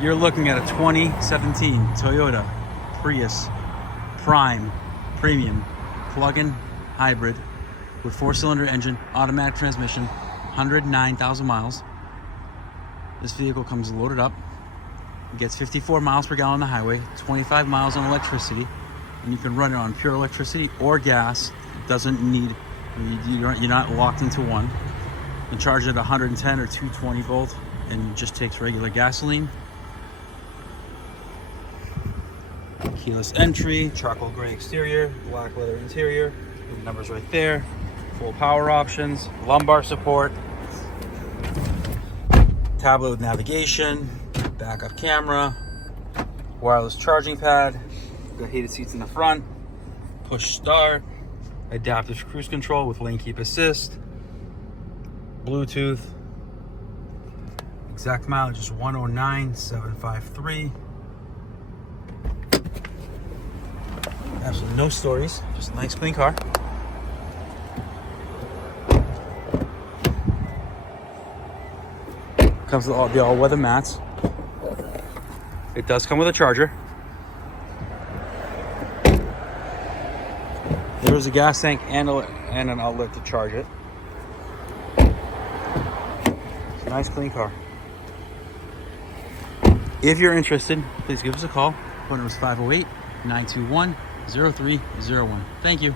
You're looking at a 2017 Toyota Prius Prime Premium plug-in hybrid with 4-cylinder engine, automatic transmission, 109,000 miles. This vehicle comes loaded up. It gets 54 miles per gallon on the highway, 25 miles on electricity, and you can run it on pure electricity or gas. It doesn't need, you're not locked into one. You can charge it at 110 or 220 volt, and it just takes regular gasoline. Keyless entry, charcoal gray exterior, black leather interior, the numbers right there, full power options, lumbar support, tablet with navigation, backup camera, wireless charging pad, got heated seats in the front, push start, adaptive cruise control with lane keep assist, Bluetooth. Exact mileage is 109,753. Absolutely no stories, just a nice clean car. Comes with the all-weather mats. It does come with a charger. There is a gas tank and an outlet to charge it. It's a nice clean car. If you're interested, please give us a call. Phone number is 508-921-0301. Thank you.